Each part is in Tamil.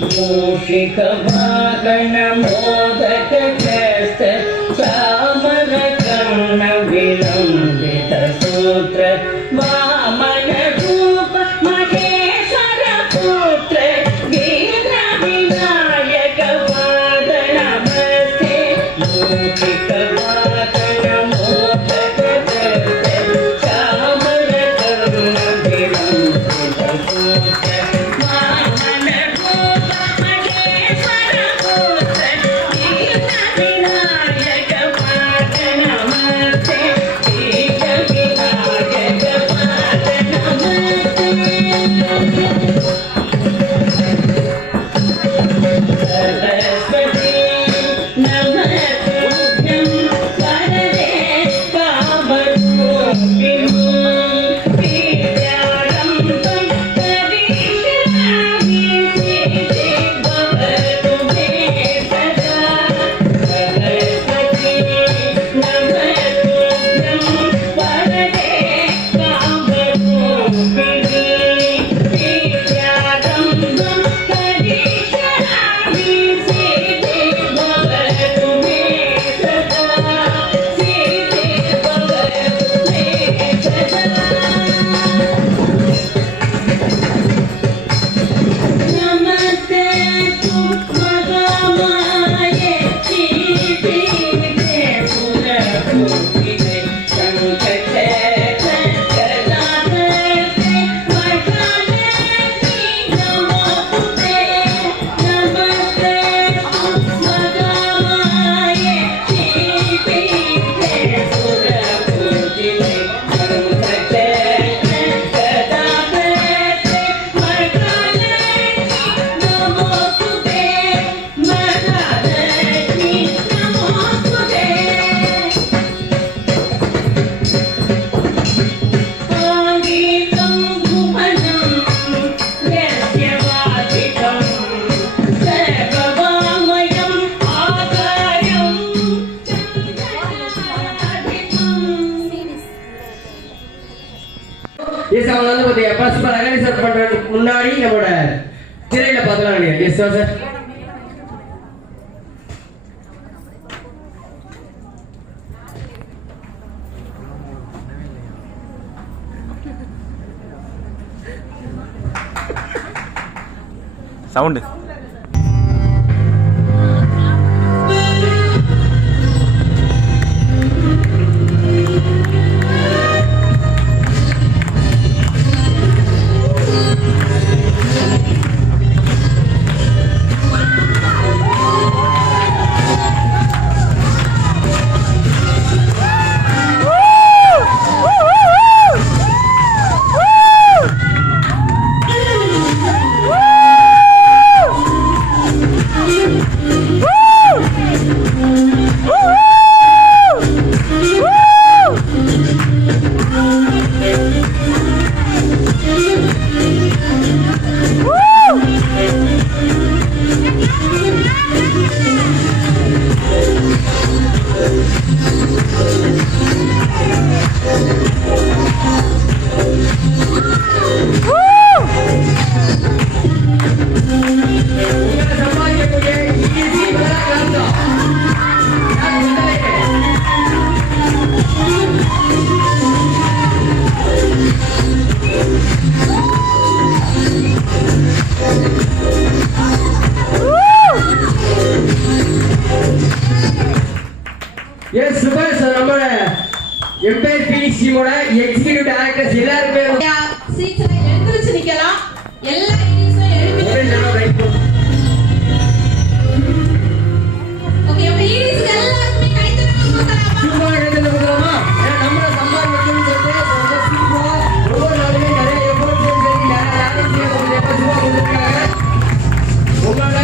मूषिक वाहन मोदक क्रस्त चामर कर्ण विलंबित सूत्र वामन रूप महेश्वर पुत्र वीर विनायक पाद नमस्ते मूषिक वाहन मोदक क्रस्त चामर कर्ण विलंबित सूत्र முன்னாடி நம்மளோட திரையில பார்த்தலாம். Yes sir. Sound executive directors எல்லாரும் சீட்ஸ்ல எழுந்திருச்சு நிக்கலாம். எல்லா ஐடிஸும் எழுப்பி ஓகே. அப்ப ஐடிஸ் எல்லாருமே கை தட்டி கொடுக்கலாமா? சும்மா கை தட்டி கொடுக்கலாமா? நம்ம சம்மான் வைக்கணும்னு சொல்லிட்டு சீக்கிரமா ஒவ்வொரு நாளுமே நிறைய எஃபோர்ட் போட்டு யாரும் செய்யக்கூடிய சும்மா கொடுத்துருக்காங்க. உங்களோட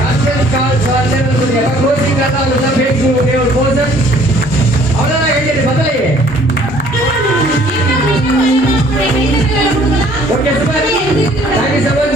கான்ஃபரன்ஸ் கால்ஸ் வந்து க்ளோசிங் கால் தான் பேசக்கூடிய ஒரு பர்சன் அவ்வளோதான் எழுதிட்டு பத்தாயே. Okay, super. Thank you so much.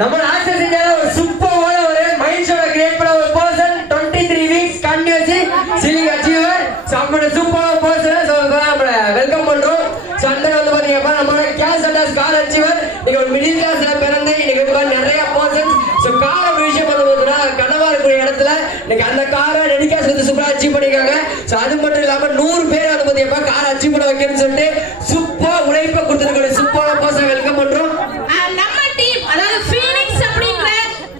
நம்ம ஆக்சஸ் செஞ்ச ஒரு சூப்பரான ஒரு மைண்ட்செட்டை கிரியேட் பண்ண ஒரு பர்சன் 23 வீக்ஸ் கண்டினியூஸி சீலிங் அச்சீவர் நம்மளோட சூப்பரான பர்சன் சோ நம்ம வெல்கம் பண்றோம் சோ அந்த வந்து பாத்தீங்கன்னா நம்மளோட கிளாஸ் அட்டாஸ் கார் அச்சீவர் நீங்க ஒரு மிடில் கிளாஸ்ல பிறந்து இன்னைக்கு இந்த மாதிரி நிறைய பர்சன்ஸ் சோ காரை விஷயம் பண்ணும்போதுனா கனவா இருக்கிற இடத்துல இன்னைக்கு அந்த காரை டெடிகேஷன் வந்து சூப்பரா அச்சீவ் பண்ணிருக்காங்க சோ அது மட்டும் இல்லாம 100 பேர் வந்து பாத்தீங்கன்னா காரை அச்சீவ் பண்ண வைக்கணும்னு சொல்லிட்டு சூப்பரா உழைப்பை கொடுத்துருக்க சூப்பரான பர்சன் வெல்கம் பண்றோம் நம்ம டீம் அதாவது ஃபீனிக்ஸ் அப்படிங்கற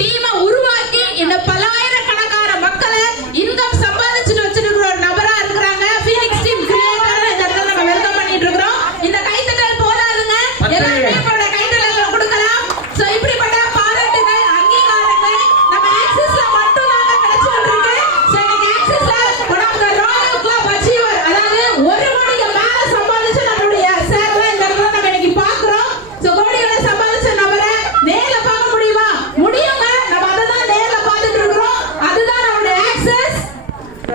டீமை உருவாக்கி இந்த பல்லாயிரக்கணக்கான மக்களை இன்கம் சம்பாதிச்சுட்டு வச்சிருக்கிற ஒரு நபரா இருக்காங்க ஃபீனிக்ஸ் டீம் கிரியேட்டர் இந்த இடத்துல நம்ம வெல்கம் பண்ணிட்டு இருக்கோம் இந்த கைத்தட்டல் போடாதுங்க எல்லாரும் நம்மளோட கைத்தட்டல் கொடுக்கலாம் சோ இப்படிப்பட்ட பாராட்டுகள் அங்கீகாரங்கள் நம்ம ஆக்சஸ்ல மட்டும் தான் கிடைச்சிட்டு இருக்கு சோ இன்னைக்கு ஆக்சஸ்ல one of the royal club achiever அதாவது 1 கோடிக்கு மேல சம்பாதிச்சு நம்மளுடைய சேர்ல இந்த இடத்துல நம்ம இன்னைக்கு பாக்குறோம் சோ கோடிகளை சம்பாதிச்ச நபரை நேர்ல பார்க்க முடியுமா முடியுங்க நம்ம அத தான் நேர்ல பார்த்துட்டு இருக்கோம் அதுதான் நம்மளுடைய access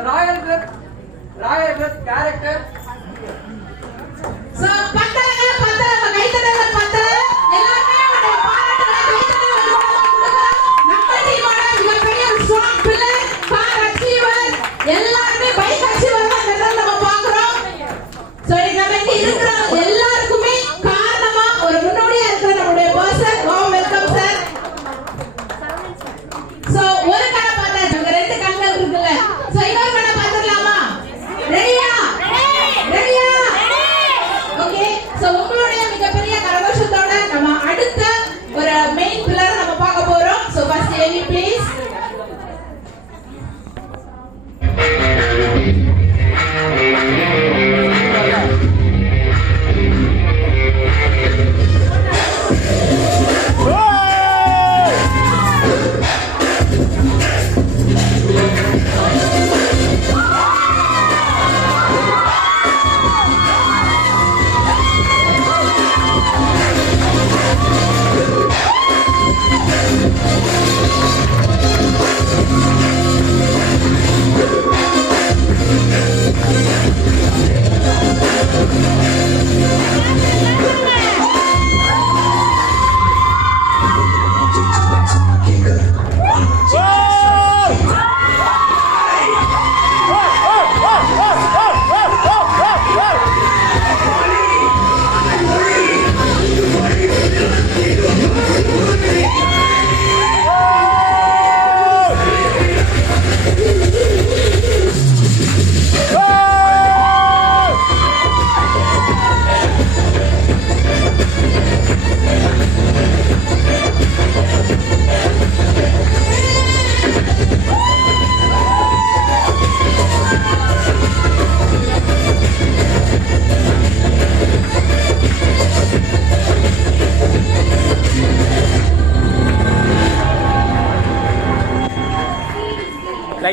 Royal club character so பத்தல நம்ம கைத்தட்டல பத்தல எல்லாரும் நம்மளுடைய பாராட்டுகளை கைத்தட்டல கொடுக்கலாம் நம்ம டீமோட மிகப்பெரிய ஸ்ட்ராங் பில்லர் கார் அச்சீவர் எல்லாரும் பைக் அச்சீவர் தான் இந்த இடத்துல நம்ம பார்க்கிறோம் சோ நம்ம இங்க இருக்கிற எல்லாருக்குமே காரணமா ஒரு முன்னோடியா இருக்கிற நம்மளுடைய பர்சன் வெல்கம் சார் சோ ஒரு கண்ணை பார்த்தாச்சு அங்க 2 கண்கள் இருக்குல்ல சோ இன்னொரு கண்ணை பார்த்துடலாமா ரெடியா ரெடியா ஓகே சோ உங்களுடைய மிகப்பெரிய கரகோஷத்தோட நம்ம அடுத்த ஒரு மெயின் பில்லர் நம்ம பார்க்க போறோம் so first AV please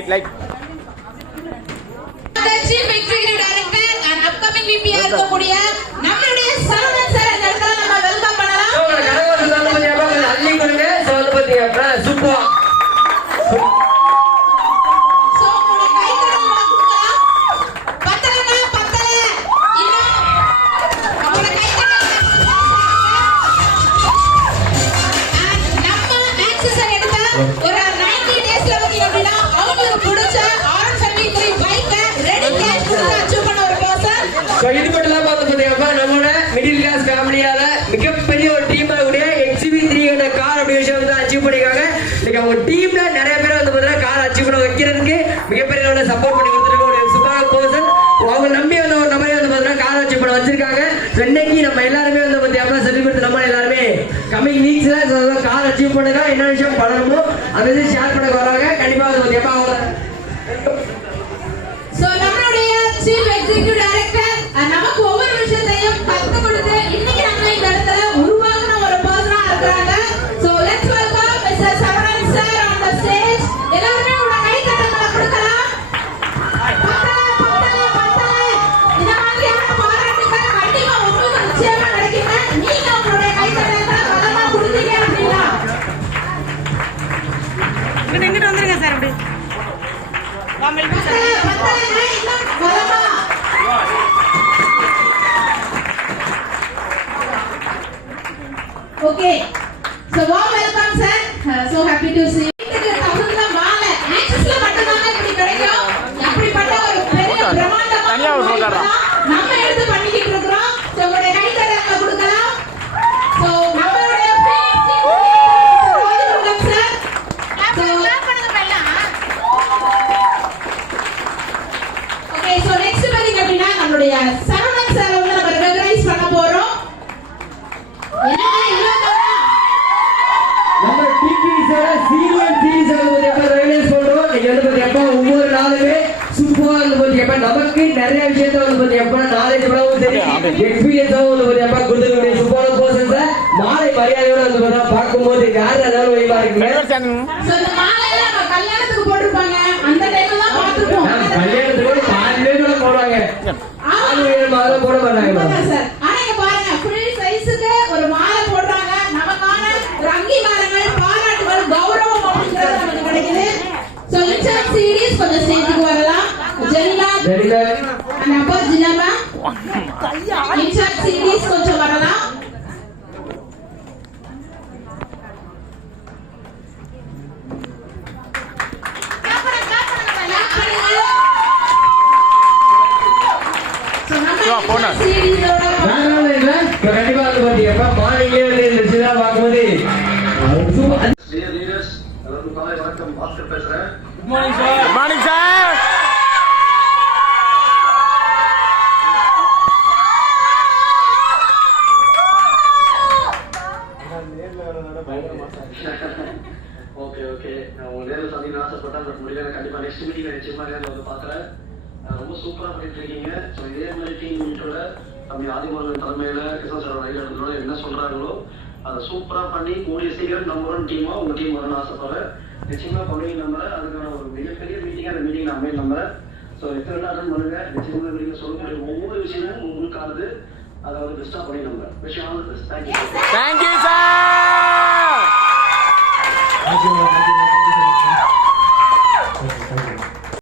Light. The chief executive director and upcoming VP இருக்கக்கூடிய நம்மளுடைய சரவணன் சார் இந்த இடத்துல நம்ம வெல்கம் பண்ணலாம் கனகோஷம் வந்து பாத்தீங்கன்னா அள்ளி கொடுங்க சோ வந்து பாத்தீங்கன்னா சூப்பரா உங்க டீம்ல நிறைய பேர் வந்து பார்த்தீங்கன்னா கார் அச்சீவ் பண்ண வைக்கிறதுக்கு மிகப்பெரிய அளவுல சப்போர்ட் பண்ணி கொடுத்துருக்க ஒரு சூப்பரான பர்சன். அவங்க நம்பி வந்து ஒரு நம்பரே வந்து பார்த்தீங்கன்னா கார் அச்சீவ் பண்ண வச்சிருக்காங்க. இன்னைக்கு நம்ம எல்லாருமே வந்து பார்த்தீங்கன்னா சொல்லி கொடுத்து நம்ம எல்லாருமே கம்மிங் வீக்ஸ்ல கார் அச்சீவ் பண்ணுங்க, என்ன விஷயம் பண்ணணுமோ அதை வந்து ஷேர் பண்ண வராங்க. கண்டிப்பா வந்து பார்த்தீங்கன்னா சோ நம்மளுடைய சீஃப் எக்ஸிகியூட்டிவ் டைரக்டர் நமக்கு ஒவ்வொரு விஷயத்தையும் கத்து கொடுத்து இன்னைக்கு நம்ம இந்த இடத்துல உருவாக்குன ஒரு பர்சனா இருக்காங்க. So let's welcome mister Saravanan sir on the stage. எல்லாரும் உங்க கை தட்டங்களை கொடுக்கலாம். இந்த மாதிரியான பாராட்டுகள் கண்டிப்பா உங்களுக்கு நிச்சயமா கிடைக்குங்க. நீங்க உங்களுடைய கை தட்டங்களை பலமா கொடுத்தீங்க அப்படின்னா இங்கிட்டு வந்துருங்க சார். அப்படி Okay, so warm welcome sir. So happy to see you. இதுக்கு தகுந்த மாலை ஆக்சஸ்ல மட்டும்தான் இப்படி கிடைக்கும். அப்படிப்பட்ட ஒரு பெரிய பிரம்மாண்டமான நம்ம எடுத்து பண்ணிக்கிட்டு இருக்கிறோம். So உங்களுடைய கைத்தட்டல்களை கொடுக்கலாம். So நம்மளுடைய welcome sir. So clap பண்ணுங்க பையனா. Okay, so next பாத்தீங்க அப்படின்னா நம்மளுடைய சரவணன் சார் வந்து நம்ம ரெகக்னைஸ் பண்ண போறோம். நம்ம டிபிஸோட சீரியல் சீரிஸ் வந்து எப்ப ரிலீஸ் பண்றோம். நீங்க வந்து பார்த்தீங்கன்னா ஒவ்வொரு நாளுமே சூப்பரா வந்து பார்த்தீங்கன்னா நமக்கு நிறைய விஷயத்தை வந்து பார்த்தீங்கன்னா நாலேஜ் சரி எக்ஸ்பீரியன்ஸா வந்து பார்த்தீங்கன்னா கொடுத்துருக்கக்கூடிய சூப்பரான பர்சன்ஸ் மாலை மரியாதையோட வந்து பார்த்தா பார்க்கும்போது யாரு அதாவது வைவா இருக்குங்க. சோ இந்த மாலையில நம்ம கல்யாணத்துக்கு போட்டுருப்பாங்க. அந்த டைம்ல தான் பார்த்துப்போம். கல்யாணத்துக்கு பாதிலேயே போடுவாங்க. ஆளு மாலை போட மாட்டாங்க சார். ஆனா இங்க பாருங்க ஃபுல் சைஸ்க்கு ஒரு மாலை போடுறாங்க. நமக்கான ஒரு அங்கீகாரங்கள், பாராட்டுகள், கௌரவம் அப்படிங்கிறது நமக்கு கிடைக்குது. சோ லிச்சர் சீரிஸ் கொஞ்சம் ஸ்டேஜுக்கு வரலாம். ஜெலிலா and அப்பா ஜினமா லிச்சர் சீரிஸ் கொஞ்சம் வரலாம். கண்டிப்பா வந்து பாத்தீங்கன்னா மார்னிங்லேயே வந்து இந்த சிதா பார்க்கும்போது வணக்கம் மாஸ்டர் பேசுறேன். Good morning sir. Okay okay, உங்க நேரில் சந்திக்கணும்னு ஆசைப்பட்டேன். பட் முடியல. கண்டிப்பா நெக்ஸ்ட் மீட்டிங்ல நிச்சயமா நேரில் வந்து பாக்குறேன். ரொம்ப சூப்பரா பண்ணிட்டு இருக்கீங்க. ஸோ இதே மாதிரி டீம் மீட்டோட அப்படி ஆதிமூலம் தலைமையில கிருஷ்ணன் சார் வழிகாட்டுறதோட என்ன சொல்றாங்களோ அதை சூப்பரா பண்ணி கூடிய சீக்கிரம் நம்பர் 1 டீமா உங்க டீம் வரணும்னு ஆசைப்படுறேன். நிச்சயமா பண்ணுவீங்க நம்புறேன். அதுக்கான ஒரு மிகப்பெரிய மீட்டிங் அந்த மீட்டிங் நான் அமைய நம்புறேன். ஸோ எத்தனை அட்டன் பண்ணுங்க. நிச்சயமா நீங்க சொல்லக்கூடிய ஒவ்வொரு விஷயமும் உங்களுக்கானது. அதை வந்து பெஸ்டா பண்ணி நம்புறேன். விஷயம் தேங்க்யூ. Thank you sir.